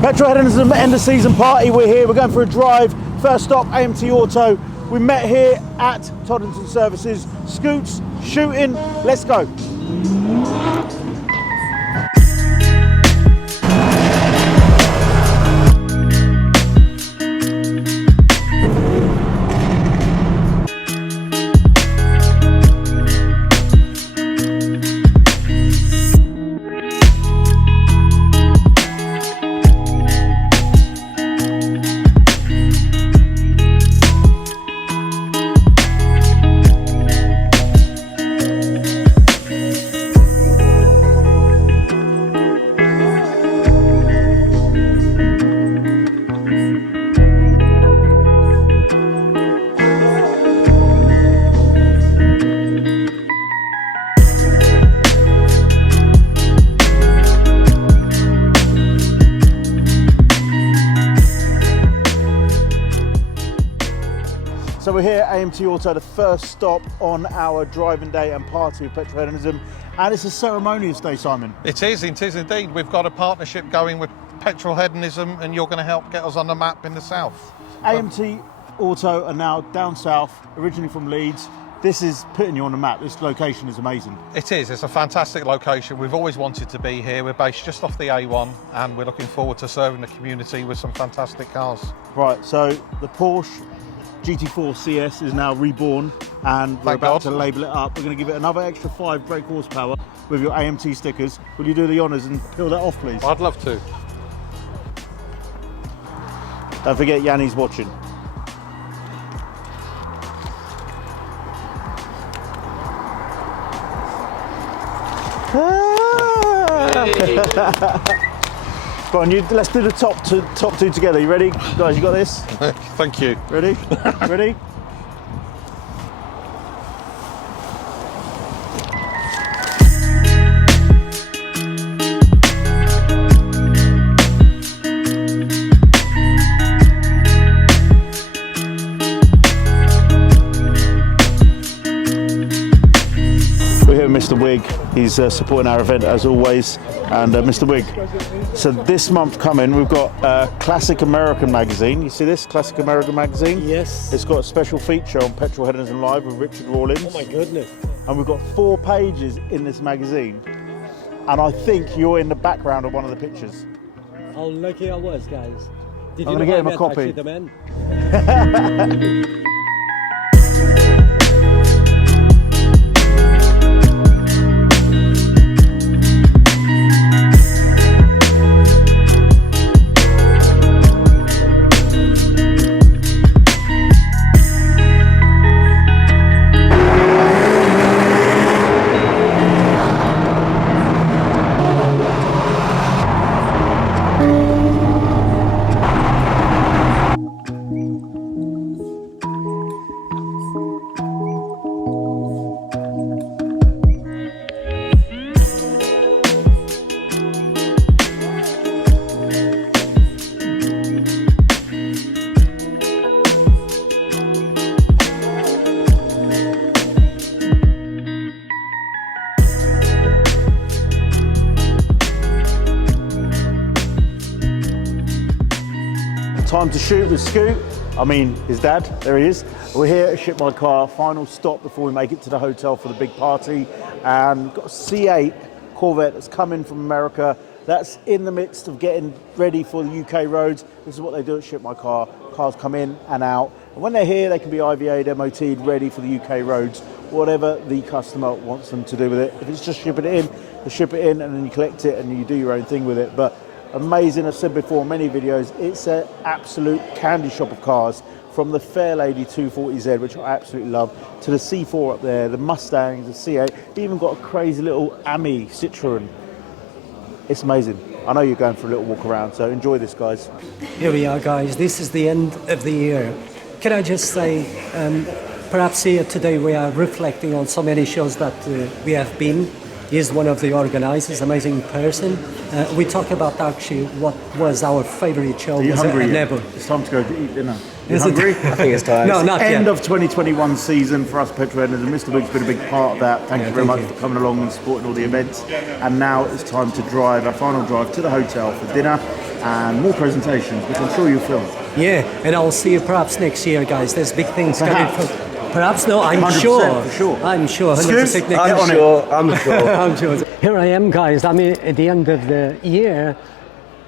Petrolheadonism end of season party. We're here, we're going for a drive. First stop, AMT Auto. We met here at Toddington Services. Scoots, shooting, let's go. So we're here at AMT Auto, the first stop on our driving day and party of Petrolheadonism, and it's a ceremonious day, Simon. It is indeed. We've got a partnership going with Petrolheadonism, and you're going to help get us on the map in the south. AMT Auto are now down south, originally from Leeds. This is putting you on the map. This location is amazing. It is. It's a fantastic location. We've always wanted to be here. We're based just off the A1, and we're looking forward to serving the community with some fantastic cars. Right, so the Porsche GT4 CS is now reborn, and we're about to label it up. We're going to give it another extra 5 brake horsepower with your AMT stickers. Will you do the honours and peel that off, please? I'd love to. Don't forget Yanni's watching. Go on, let's do the top two together. You ready? Guys, you got this? Thank you. Ready? Ready? We're here with Mr. Wig. He's supporting our event as always. And Mr. Wig, so this month coming, we've got Classic American magazine. You see this, Classic American magazine? Yes. It's got a special feature on Petrolheadonism Live with Richard Rawlins. Oh my goodness. And we've got 4 pages in this magazine. And I think you're in the background of one of the pictures. How lucky I was, guys. Did I'm you gonna know get I him a met copy. actually the man? Time to shoot with Scoot. I mean, his dad, there he is. We're here at Ship My Car, final stop before we make it to the hotel for the big party. And got a C8 Corvette that's coming from America. That's in the midst of getting ready for the UK roads. This is what they do at Ship My Car. Cars come in and out. And when they're here, they can be IVA'd, MOT'd, ready for the UK roads, whatever the customer wants them to do with it. If it's just shipping it in, they ship it in and then you collect it and you do your own thing with it. But amazing, I've said before in many videos, it's an absolute candy shop of cars, from the Fairlady 240Z, which I absolutely love, to the C4 up there, the Mustangs, the C8, even got a crazy little Ami Citroen. It's amazing. I know you're going for a little walk around, so enjoy this, guys. Here we are, guys. This is the end of the year. Can I just say, perhaps here today we are reflecting on so many shows that we have been. He's one of the organizers, amazing person. We talk about actually what was our favorite show. Are you hungry yet? Never. It's time to go to eat dinner. You Is hungry? it? I think it's time. No, not End yet. of 2021 season for us Petrolheadonism, and Mr. Wig's been a big part of that. Thank you very much thank you. for coming along and supporting all the events. And now it's time to drive, our final drive to the hotel for dinner. and more presentations, which I'm sure you'll film. Yeah, and I'll see you perhaps next year, guys. There's big things coming. Perhaps. Perhaps no, I'm 100%, sure. for sure. I'm sure. 100% Scoop, next I'm year. sure. I'm sure. I'm sure. Here I am, guys. I mean, at the end of the year,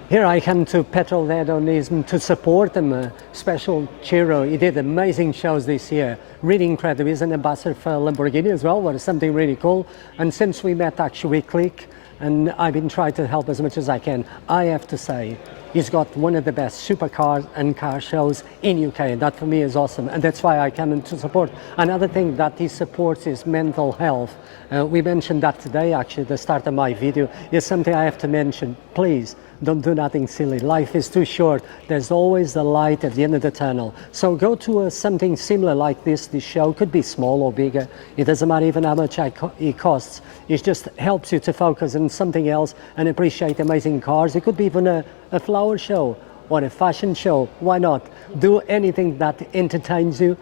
here I come to Petrolheadonism to support them. Special Cheel, he did amazing shows this year. Really incredible. He's an ambassador for Lamborghini as well, which is something really cool. And since we met, actually, we click, and I've been trying to help as much as I can. I have to say, he's got one of the best supercars and car shows in UK, and that for me is awesome, and that's why I come in to support. Another thing that he supports is mental health. We mentioned that today, actually, at the start of my video. It's something I have to mention. Please, don't do nothing silly. Life is too short. There's always the light at the end of the tunnel. So go to something similar like this show. Could be small or bigger. It doesn't matter even how much it costs. It just helps you to focus on something else and appreciate amazing cars. It could be even a flower show or a fashion show. Why not? Do anything that entertains you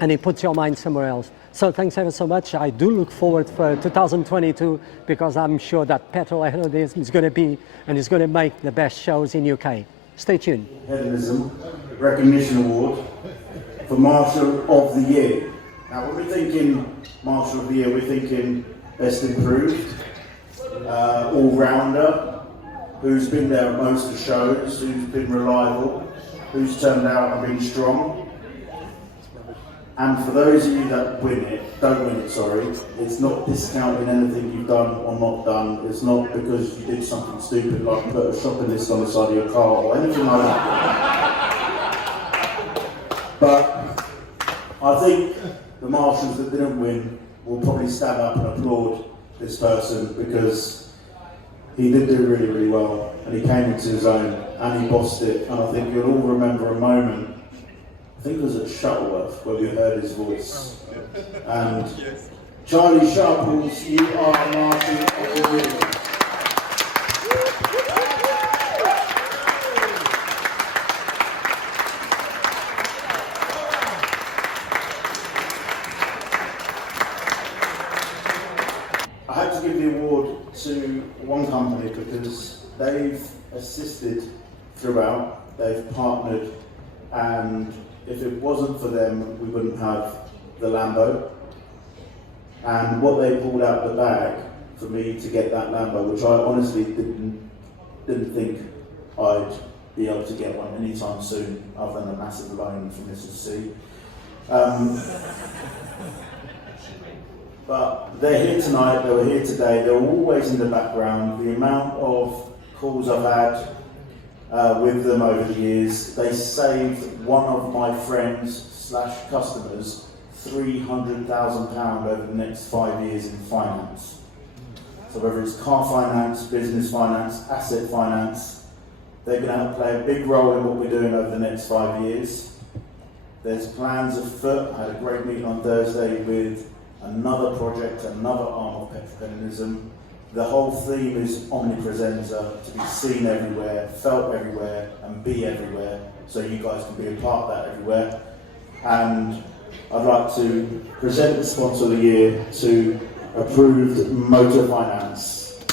and it puts your mind somewhere else. So thanks ever so much. I do look forward for 2022 because I'm sure that Petrolheadonism is going to be and is going to make the best shows in UK. Stay tuned. Hedonism Recognition Award for Marshal of the Year. Now, when we're thinking Marshal of the Year, we're thinking best improved, all-rounder, who's been there at most of the shows, who's been reliable, who's turned out and been strong. And for those of you that don't win it, sorry, it's not discounting anything you've done or not done. It's not because you did something stupid like put a shopping list on the side of your car or anything like that. But I think the marshals that didn't win will probably stand up and applaud this person because he did do really, really well and he came into his own and he bossed it. And I think you'll all remember a moment, I think it was at Shuttleworth where we heard his voice. And Charlie Sharples, you are the Marshal of the Year. I had to give the award to one company because they've assisted throughout, they've partnered, and if it wasn't for them, we wouldn't have the Lambo. And what they pulled out the bag for me to get that Lambo, which I honestly didn't think I'd be able to get one anytime soon, other than a massive loan from Mrs. C. But they're here tonight, they were here today, they were always in the background. The amount of calls I've had with them over the years, they saved one of my friends / customers £300,000 over the next 5 years in finance. So whether it's car finance, business finance, asset finance, they're going to play a big role in what we're doing over the next 5 years. There's plans afoot. I had a great meeting on Thursday with another project, another arm of Petrolheadonism. The whole theme is omnipresenter, to be seen everywhere, felt everywhere, and be everywhere, so you guys can be a part of that everywhere. And I'd like to present the sponsor of the year to Approved Motor Finance.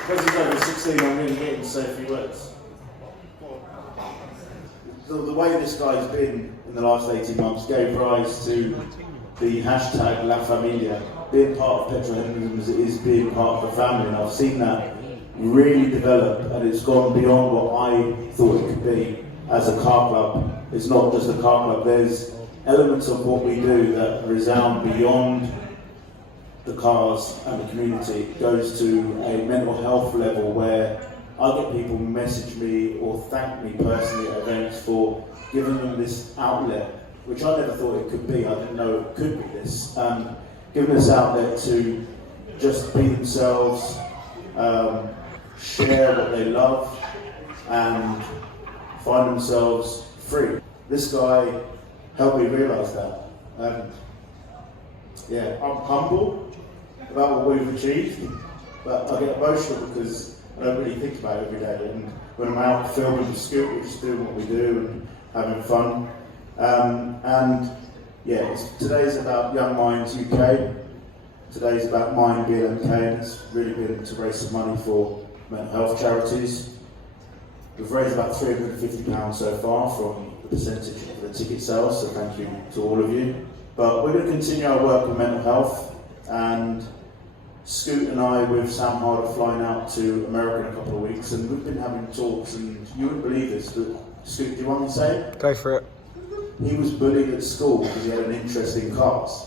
Because he's over 16, I'm really here to say a few words. The way this guy's been in the last 18 months gave rise to the hashtag La Familia. Being part of Petrolheadonism as it is being part of the family, and I've seen that really develop, and it's gone beyond what I thought it could be as a car club. It's not just a car club, there's elements of what we do that resound beyond the cars and the community. It goes to a mental health level where I get people message me or thank me personally at events for giving them this outlet, which I never thought it could be. I didn't know it could be this. Giving this outlet to just be themselves, share what they love, and find themselves free. This guy helped me realise that. Yeah, I'm humble about what we've achieved, but I get emotional because I don't really think about it every day, and when I'm out filming the scoop, we're just doing what we do and having fun. And today's about Young Minds UK. Today's about Mind BLMK, and it's really been to raise some money for mental health charities. We've raised about £350 so far from the percentage of the ticket sales, so thank you to all of you. But we're going to continue our work with mental health, and Scoot and I with Sam Hard are flying out to America in a couple of weeks, and we've been having talks, and you wouldn't believe this, but Scoot, do you want me to say it? Go for it. He was bullied at school because he had an interest in cars.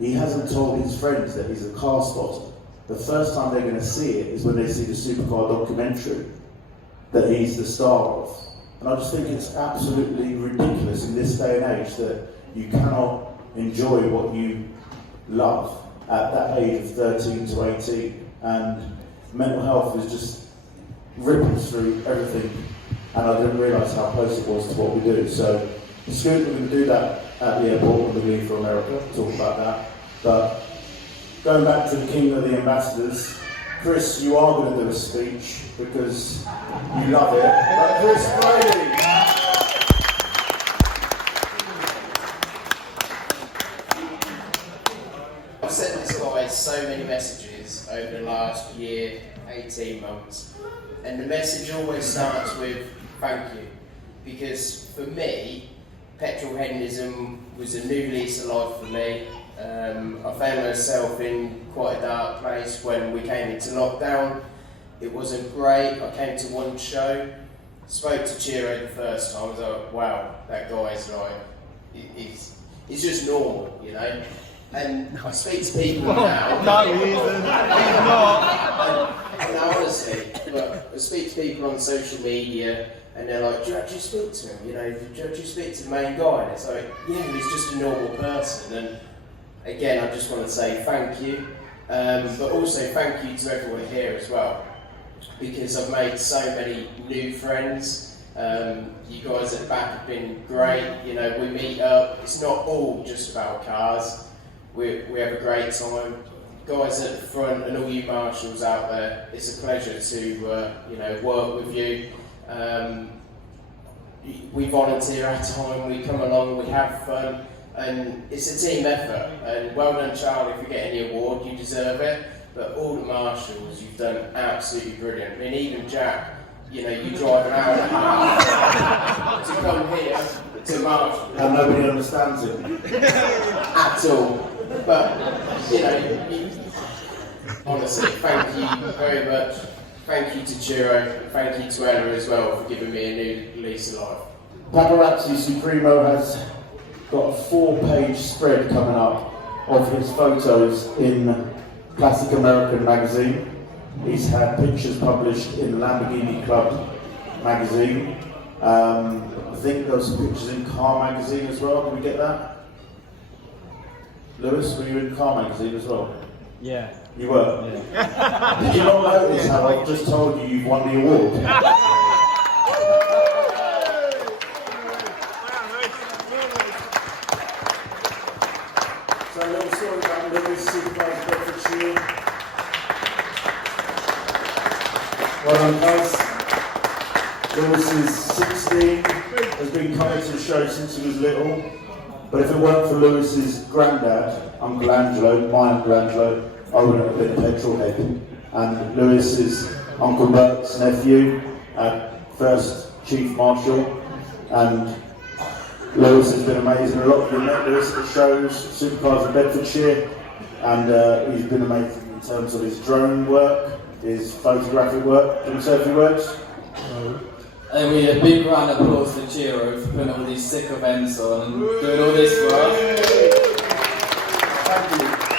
He hasn't told his friends that he's a car spotter. The first time they're going to see it is when they see the supercar documentary that he's the star of. And I just think it's absolutely ridiculous in this day and age that you cannot enjoy what you love at that age of 13 to 18. And mental health is just ripples through everything. And I didn't realise how close it was to what we do. So, Scoot, we're going to do that at the airport when we leave for America, talk about that. But going back to the King of the Ambassadors, Chris, you are going to do a speech because you love it. But Chris Brady. I've sent this guy so many messages over the last year, 18 months, and the message always starts with thank you, because for me, Petrolheadonism was a new lease of life for me. I found myself in quite a dark place when we came into lockdown. It wasn't great. I came to one show, spoke to Cheel the first time. I was like, wow, that guy's like, he's just normal, you know. And I speak to people now. No, he isn't. He's not. And honestly, but I speak to people on social media, and they're like, do you actually speak to him? You know, do you actually speak to the main guy? And it's like, yeah, he's just a normal person. And again, I just want to say thank you, but also thank you to everyone here as well, because I've made so many new friends. You guys at the back have been great. You know, we meet up. It's not all just about cars. We have a great time. Guys at the front and all you marshals out there, it's a pleasure to you know, work with you. We volunteer our time, we come along, we have fun, and it's a team effort. And well done, Charlie, if you get any award, you deserve it. But all the marshals, you've done absolutely brilliant. I mean, even Jack, you know, you drive an hour and a half to come here to marshal. And nobody understands it. At all. But, you know, honestly, thank you very much. Thank you to Chiro, thank you to Ella as well for giving me a new lease of life. Paparazzi Supremo has got a 4-page spread coming up of his photos in Classic American magazine. He's had pictures published in Lamborghini Club magazine. I think there were some pictures in Car magazine as well. Can we get that? Lewis, were you in Car magazine as well? Yeah. You were? Yeah. Did you not notice how I just told you you've won the award? So a little story about Lewis, supervisor Bedfordshire. Well done, guys. Lewis is 16, has been coming to the show since he was little. But if it weren't for Lewis's granddad, Uncle Angelo, my Uncle Angelo, I wouldn't have been Petrolhead. And Lewis is Uncle Bert's nephew, first Chief Marshal. And Lewis has been amazing. A lot of you met Lewis at the shows, Supercars of Bedfordshire. And he's been amazing in terms of his drone work, his photographic work. Can you say a few words? And we a big round of applause for Chiro for putting all these sick events on and doing all this for us. Thank you.